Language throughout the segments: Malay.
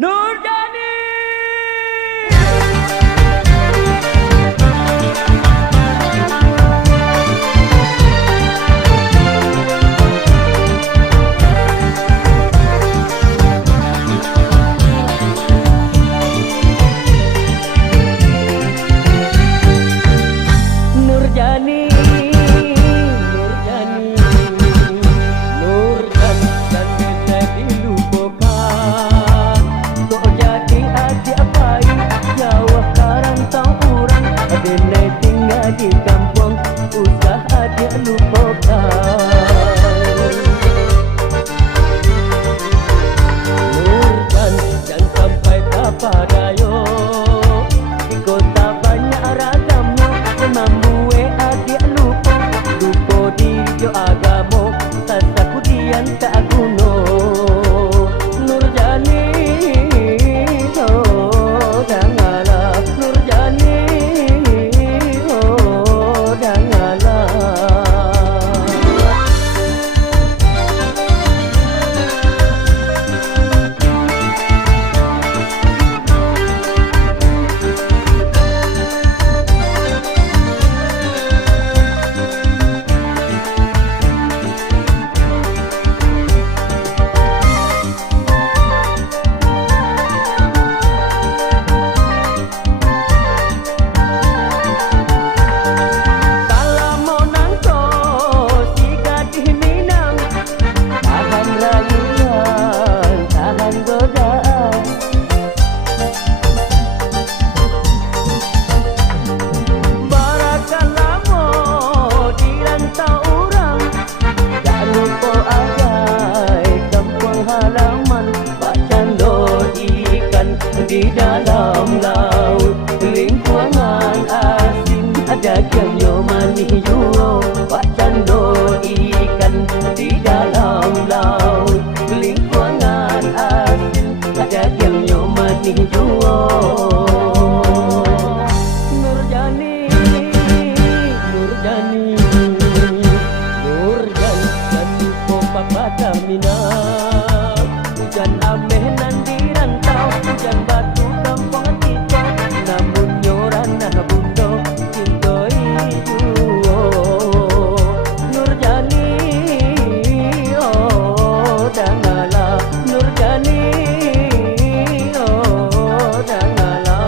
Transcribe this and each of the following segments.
Nurjani. Nurjani, Nurjani, Nurjani dan kita dilupakan. Kau jadi adik baik, jauh karantau orang. Adik tinggal di kampung, usah adik lupakan. Nurjani, jangan sampai tak padayo. Di kota banyak ragamnya, membuat adik lupa diri agamo, tata kudian tak guna. Nurjani, oh janganlah. Nurjani, oh janganlah. Di dalam laut lingkungan asin ada kiamyo mani juo pak cando ikan. Di dalam laut lingkungan asin ada kiamyo mani juo. Nurjani, Nurjani, Nurjani dan lupa pada minat. Hujan ameh nanti rantau, hujan batu kampung kita, namun nyoran nah bundo cintoi juo. Nurjani, oh janganlah. Nurjani, oh janganlah.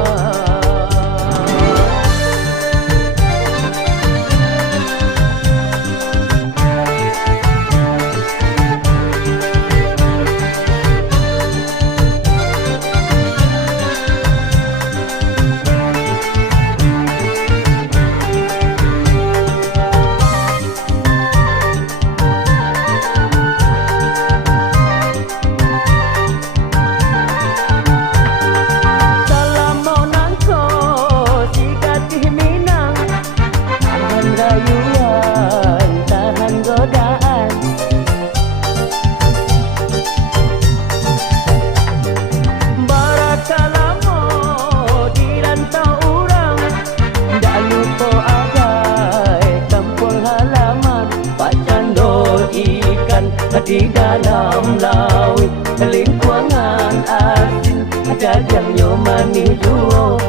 Di dalam laut lingkungan asin ada yang nyomani juo.